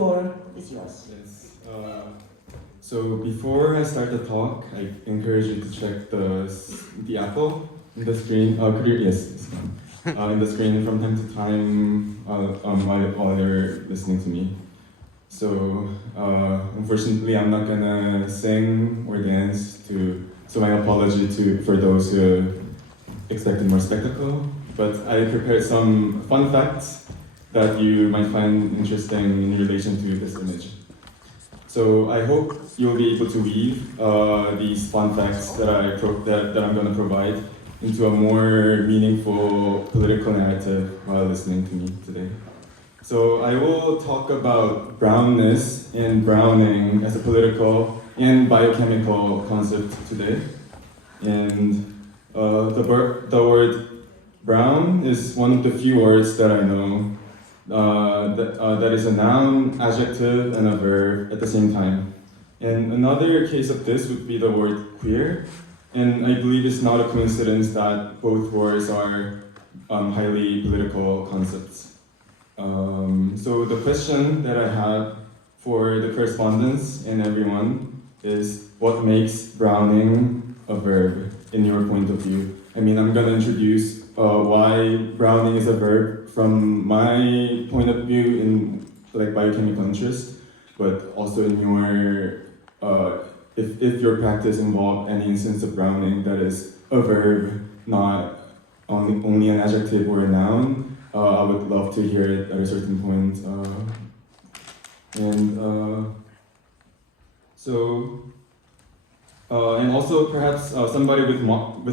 floor is yours. Yes. So before I start the talk, I encourage you to check the apple in the screen. Could you, yes, it's fine. In the screen from time to time while you're listening to me. So unfortunately, I'm not gonna sing or dance so my apology for those who expected more spectacle. But I prepared some fun facts that you might find interesting in relation to this image. So I hope you'll be able to weave these fun facts that I'm going to provide into a more meaningful political narrative while listening to me today. So I will talk about brownness and browning as a political and biochemical concept today. And the word brown is one of the few words that I know that is a noun, adjective, and a verb at the same time. And another case of this would be the word queer. And I believe it's not a coincidence that both words are highly political concepts. So the question that I have for the correspondents and everyone is, what makes browning a verb in your point of view? I mean, I'm gonna introduce why browning is a verb from my point of view in like biochemical interest, but also in your, if your practice involved any instance of browning that is a verb, not only an adjective or a noun, I would love to hear it at a certain point. And also perhaps somebody with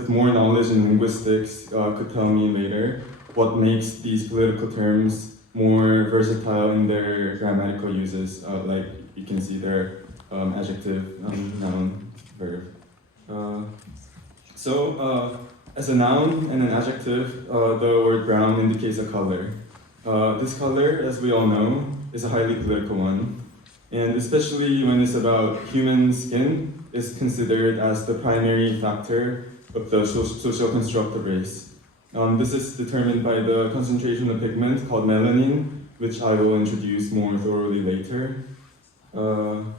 more knowledge in linguistics could tell me later what makes these political terms more versatile in their grammatical uses. Like you can see their adjective, noun, verb. As a noun and an adjective, the word brown indicates a color. This color, as we all know, is a highly political one. And especially when it's about human skin, is considered as the primary factor of the social construct of race. This is determined by the concentration of pigment called melanin, which I will introduce more thoroughly later. I'm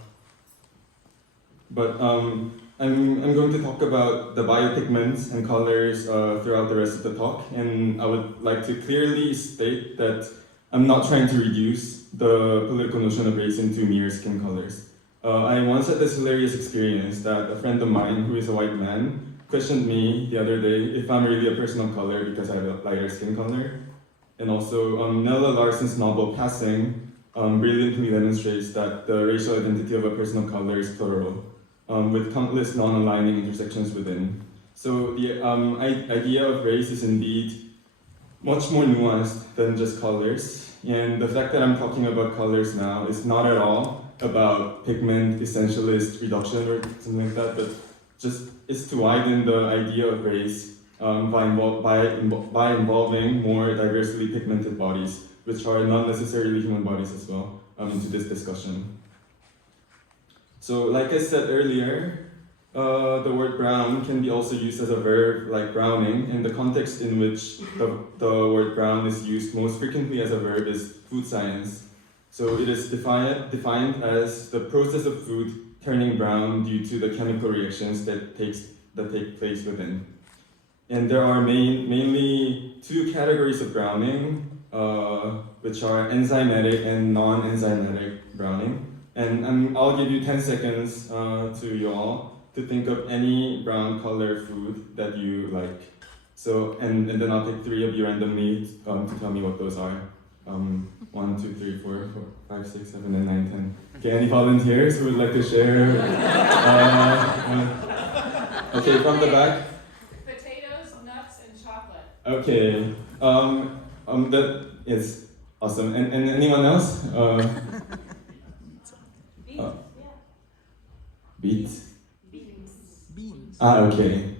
going to talk about the biopigments and colors throughout the rest of the talk, and I would like to clearly state that I'm not trying to reduce the political notion of race into mere skin colors. I once had this hilarious experience that a friend of mine, who is a white man, questioned me the other day if I'm really a person of color because I have a lighter skin color. And also, Nella Larson's novel Passing brilliantly demonstrates that the racial identity of a person of color is plural, with countless non-aligning intersections within. So the idea of race is indeed much more nuanced than just colors. And the fact that I'm talking about colors now is not at all about pigment essentialist reduction or something like that, but just is to widen the idea of race by involving more diversely pigmented bodies, which are not necessarily human bodies as well, into this discussion. So like I said earlier, the word brown can be also used as a verb like browning, and the context in which the word brown is used most frequently as a verb is food science. So it is defined as the process of food turning brown due to the chemical reactions that take place within. And there are mainly two categories of browning, which are enzymatic and non-enzymatic browning. And I'll give you 10 seconds to you all to think of any brown color food that you like. So, and then I'll pick 3 of you randomly to tell me what those are. 1, 2, 3, 4, 5, 6, 7, and 9, 10. Okay, any volunteers who would like to share? Okay, from the back. Potatoes, nuts, and chocolate. Okay, that is awesome. And anyone else? Beets. Beets? Beans. Ah, okay.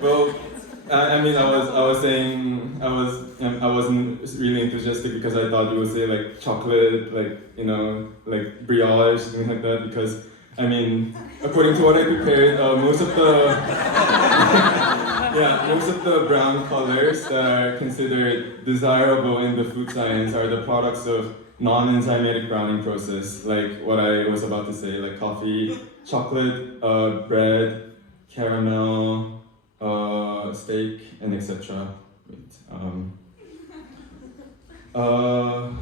Well, I mean, I wasn't really enthusiastic because I thought you would say like chocolate, like, you know, like brioche, something like that, because, I mean, according to what I prepared, most of the, Yeah, most of the brown colors that are considered desirable in the food science are the products of non-enzymatic browning process, like what I was about to say, like coffee, chocolate, bread, caramel, steak, and etc. Wait,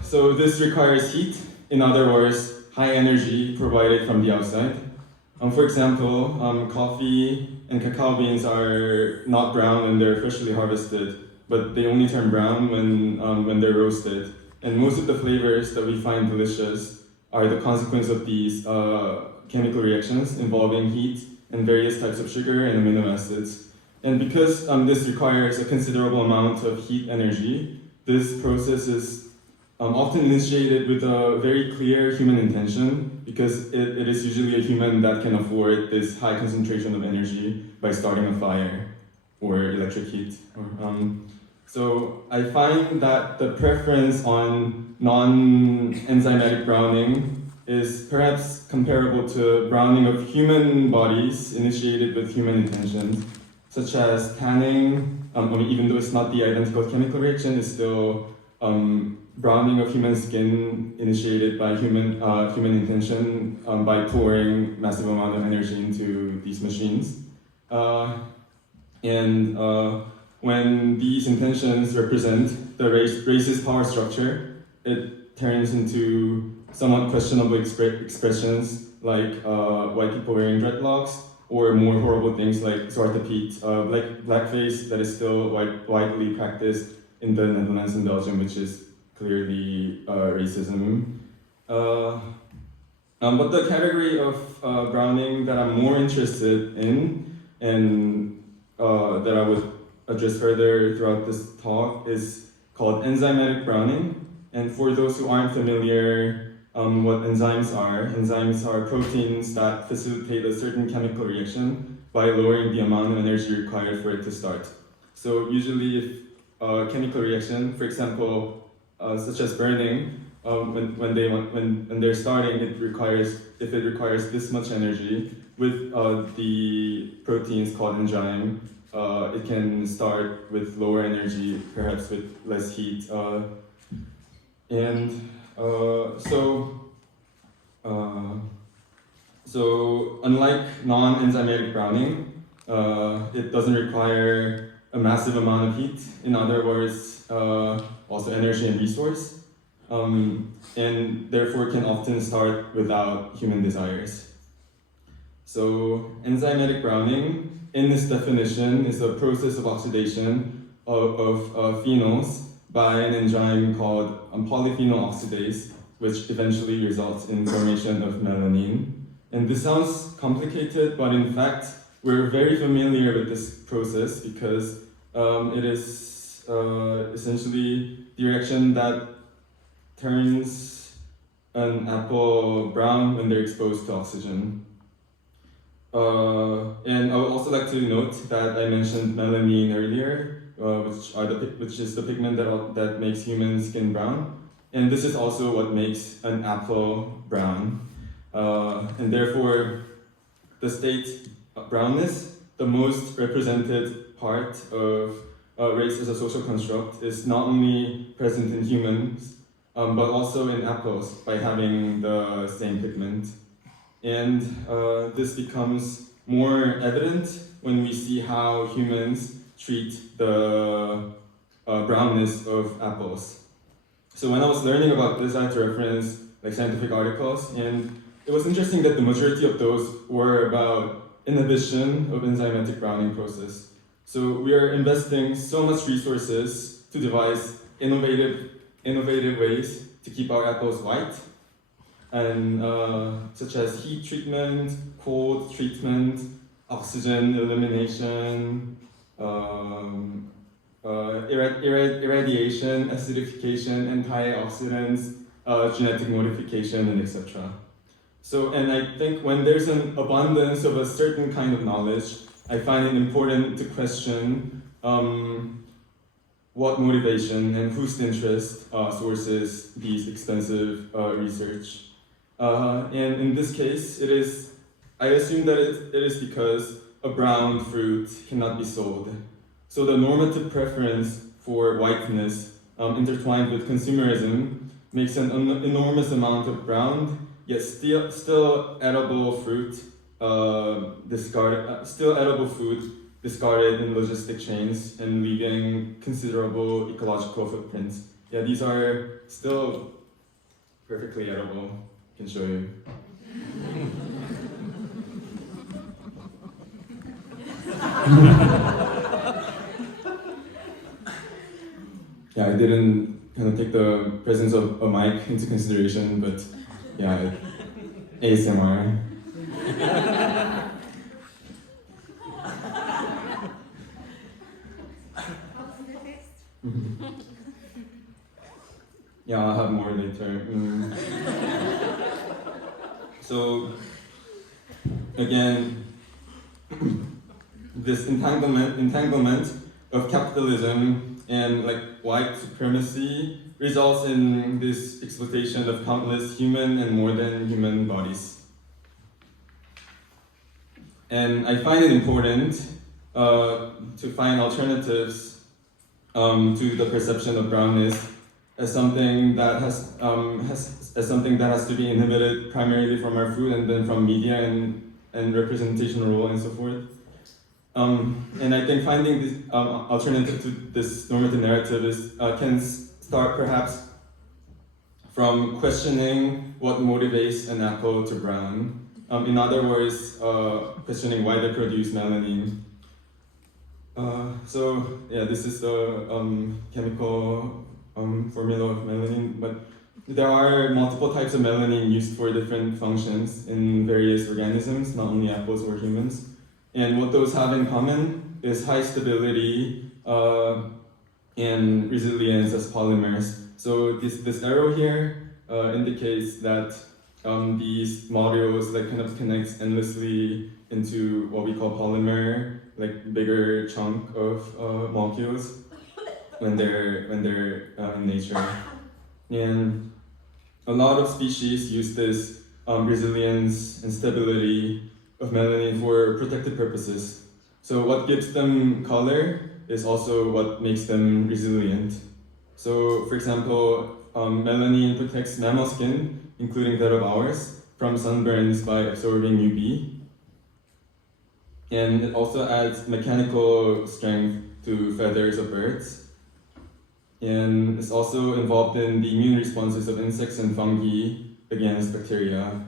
so this requires heat, in other words, high energy provided from the outside. For example, coffee and cacao beans are not brown when they're freshly harvested, but they only turn brown when they're roasted. And most of the flavors that we find delicious are the consequence of these chemical reactions involving heat and various types of sugar and amino acids. And because this requires a considerable amount of heat energy, this process is often initiated with a very clear human intention, because it is usually a human that can afford this high concentration of energy by starting a fire or electric heat. So I find that the preference on non-enzymatic browning is perhaps comparable to browning of human bodies initiated with human intentions, such as tanning. Even though it's not the identical chemical reaction, it's still browning of human skin initiated by human intention by pouring massive amount of energy into these machines. When these intentions represent the racist power structure, it turns into somewhat questionable expressions like white people wearing dreadlocks, or more horrible things like Zwarte Piet, blackface that is still widely practiced in the Netherlands and Belgium, which is clearly racism. But the category of browning that I'm more interested in, and that I would address further throughout this talk, is called enzymatic browning. And for those who aren't familiar what enzymes are proteins that facilitate a certain chemical reaction by lowering the amount of energy required for it to start. So usually if a chemical reaction, for example, such as burning, when they're starting, if it requires this much energy, with the proteins called enzyme, it can start with lower energy, perhaps with less heat, so unlike non-enzymatic browning, it doesn't require a massive amount of heat. In other words, also energy and resource, and therefore can often start without human desires. So enzymatic browning, in this definition, is a process of oxidation of phenols by an enzyme called polyphenol oxidase, which eventually results in formation of melanin. And this sounds complicated, but in fact, we're very familiar with this process because it is essentially the reaction that turns an apple brown when they're exposed to oxygen. And I would also like to note that I mentioned melanin earlier, which is the pigment that makes human skin brown. And this is also what makes an apple brown. And therefore, the state brownness, the most represented part of race as a social construct, is not only present in humans, but also in apples by having the same pigment. And this becomes more evident when we see how humans treat the brownness of apples. So when I was learning about this, I had to reference scientific articles, and it was interesting that the majority of those were about inhibition of enzymatic browning process. So we are investing so much resources to devise innovative ways to keep our apples white, and such as heat treatment, cold treatment, oxygen elimination, irradiation, acidification, antioxidants, genetic modification, and etc. So, and I think when there's an abundance of a certain kind of knowledge, I find it important to question what motivation and whose interest sources these expensive research. And in this case, I assume that it is because a brown fruit cannot be sold. So the normative preference for whiteness intertwined with consumerism makes an enormous amount of brown, yet still edible fruit still edible food discarded in logistic chains and leaving considerable ecological footprints. Yeah, these are still perfectly edible. I can show you. Yeah, I didn't kind of take the presence of a mic into consideration, but yeah, ASMR. Yeah, I'll have more later. So, again, this entanglement of capitalism and like white supremacy results in this exploitation of countless human and more than human bodies. And I find it important to find alternatives to the perception of brownness as something that has to be inhibited primarily from our food and then from media and representational role and so forth. And I think finding this alternative to this normative narrative can start perhaps from questioning what motivates an apple to brown. In other words, questioning why they produce melanin. So yeah, this is the chemical formula of melanin, but there are multiple types of melanin used for different functions in various organisms, not only apples or humans. And what those have in common is high stability and resilience as polymers. So this arrow here indicates that these modules like kind of connects endlessly into what we call polymer, like bigger chunk of molecules when they're in nature. And a lot of species use this resilience and stability of melanin for protective purposes. So what gives them color is also what makes them resilient. So for example, melanin protects mammal skin, including that of ours, from sunburns by absorbing UV. And it also adds mechanical strength to feathers of birds. And it's also involved in the immune responses of insects and fungi against bacteria.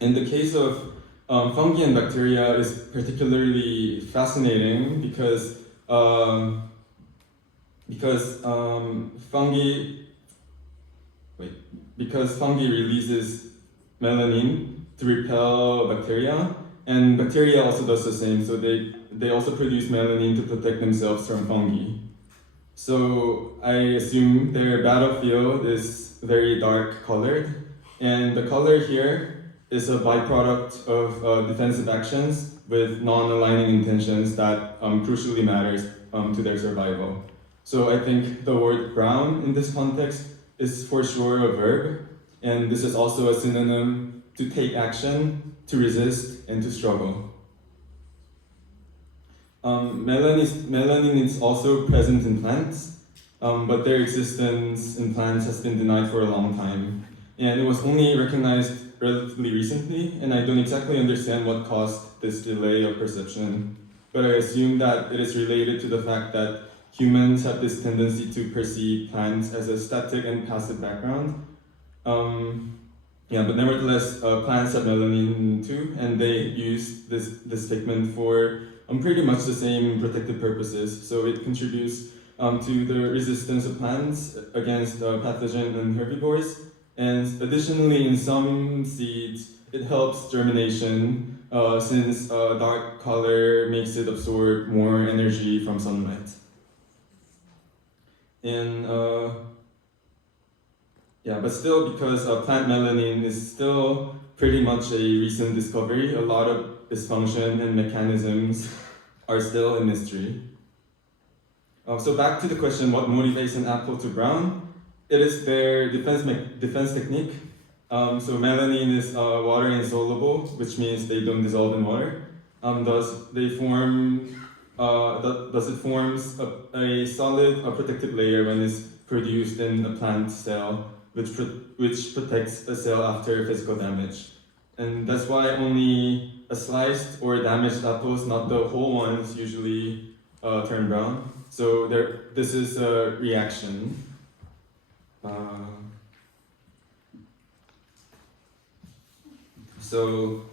In the case of fungi and bacteria is particularly fascinating because fungi releases melanin to repel bacteria, and bacteria also does the same. So they also produce melanin to protect themselves from fungi. So I assume their battlefield is very dark colored, and the color here is a byproduct of defensive actions with non-aligning intentions that crucially matters to their survival. So I think the word brown in this context is for sure a verb, and this is also a synonym to take action, to resist, and to struggle. Melanin is also present in plants, but their existence in plants has been denied for a long time. And it was only recognized relatively recently, and I don't exactly understand what caused this delay of perception. But I assume that it is related to the fact that humans have this tendency to perceive plants as a static and passive background. But nevertheless, plants have melanin too, and they use this pigment for pretty much the same protective purposes. So it contributes to the resistance of plants against pathogen and herbivores. And additionally, in some seeds, it helps germination since dark color makes it absorb more energy from sunlight. And but still, because plant melanin is still pretty much a recent discovery, a lot of dysfunction and mechanisms are still a mystery. So back to the question, what motivates an apple to brown? It is their defense technique. So melanin is water insoluble, which means they don't dissolve in water. Thus, they form thus it forms a solid protective layer when it's produced in a plant cell, which protects a cell after physical damage. And that's why only a sliced or damaged apples, not the whole ones, usually turn brown. So this is a reaction. So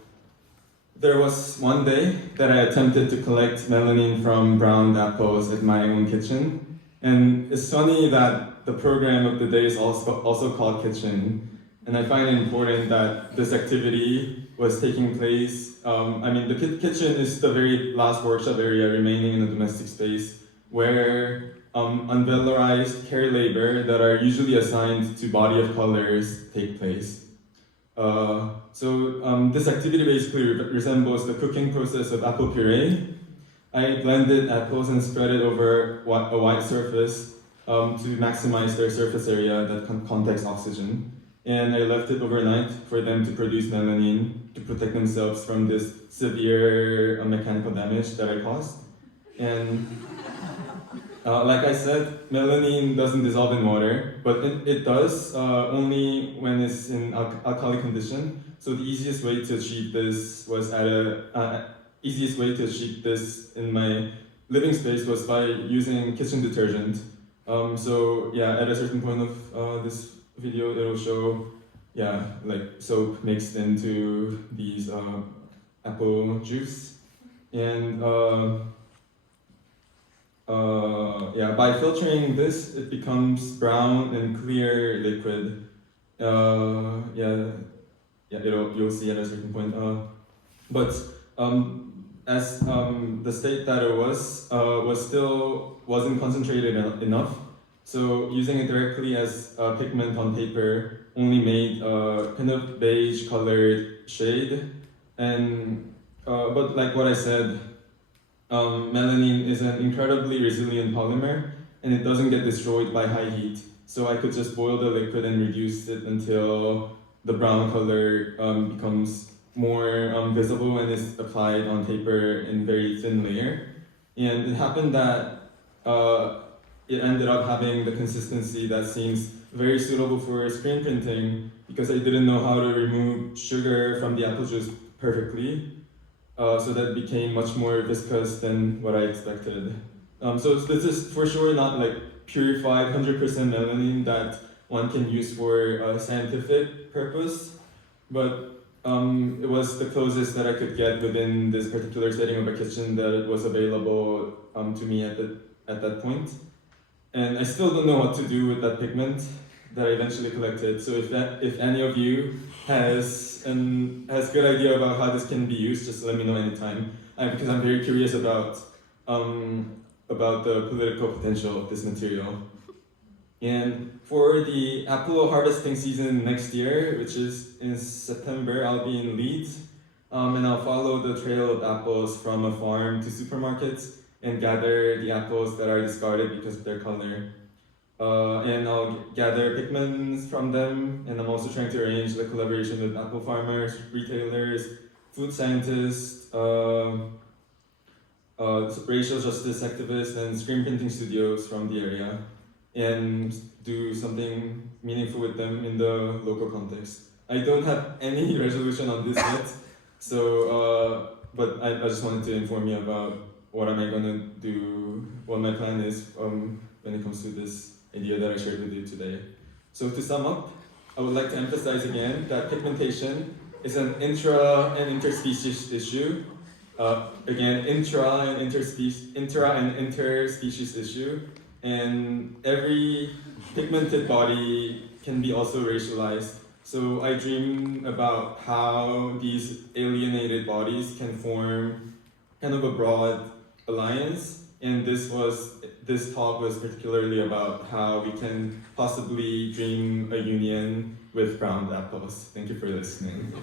there was one day that I attempted to collect melanin from browned apples at my own kitchen. And it's funny that the program of the day is also called kitchen. And I find it important that this activity was taking place. The kitchen is the very last workshop area remaining in the domestic space where unvalorized care labor that are usually assigned to body of colors take place. This activity basically resembles the cooking process of apple puree. I blended apples and spread it over a white surface to maximize their surface area that contacts oxygen. And I left it overnight for them to produce melanin to protect themselves from this severe mechanical damage that I caused. And like I said, melanin doesn't dissolve in water, but it does only when it's in alkali condition. So the easiest way to achieve this was in my living space was by using kitchen detergent. At a certain point of this video, it'll show, like soap mixed into these apple juice, and by filtering this, it becomes brown and clear liquid. You'll see at a certain point. As the state that it wasn't concentrated enough. So using it directly as pigment on paper only made a kind of beige colored shade. And but like what I said, melanin is an incredibly resilient polymer, and it doesn't get destroyed by high heat. So I could just boil the liquid and reduce it until the brown color becomes more visible and is applied on paper in very thin layer. And it happened that it ended up having the consistency that seems very suitable for screen printing because I didn't know how to remove sugar from the apple juice perfectly. So that became much more viscous than what I expected. So this is for sure not like purified 100% melanin that one can use for a scientific purpose, but it was the closest that I could get within this particular setting of a kitchen that was available to me at that point. And I still don't know what to do with that pigment that I eventually collected. So if any of you has good idea about how this can be used, just let me know anytime. Because I'm very curious about the political potential of this material. And for the apple harvesting season next year, which is in September, I'll be in Leeds, and I'll follow the trail of apples from a farm to supermarkets and gather the apples that are discarded because of their color. And I'll gather pigments from them, and I'm also trying to arrange the collaboration with apple farmers, retailers, food scientists, racial justice activists, and screen printing studios from the area, and do something meaningful with them in the local context. I don't have any resolution on this yet, so but I just wanted to inform you about what am I gonna do, what my plan is when it comes to this idea that I shared with you today. So to sum up, I would like to emphasize again that pigmentation is an intra and interspecies issue. Again, intra and interspecies issue, and every pigmented body can be also racialized. So I dream about how these alienated bodies can form kind of a broad alliance, and this talk was particularly about how we can possibly dream a union with brown apples. Thank you for listening.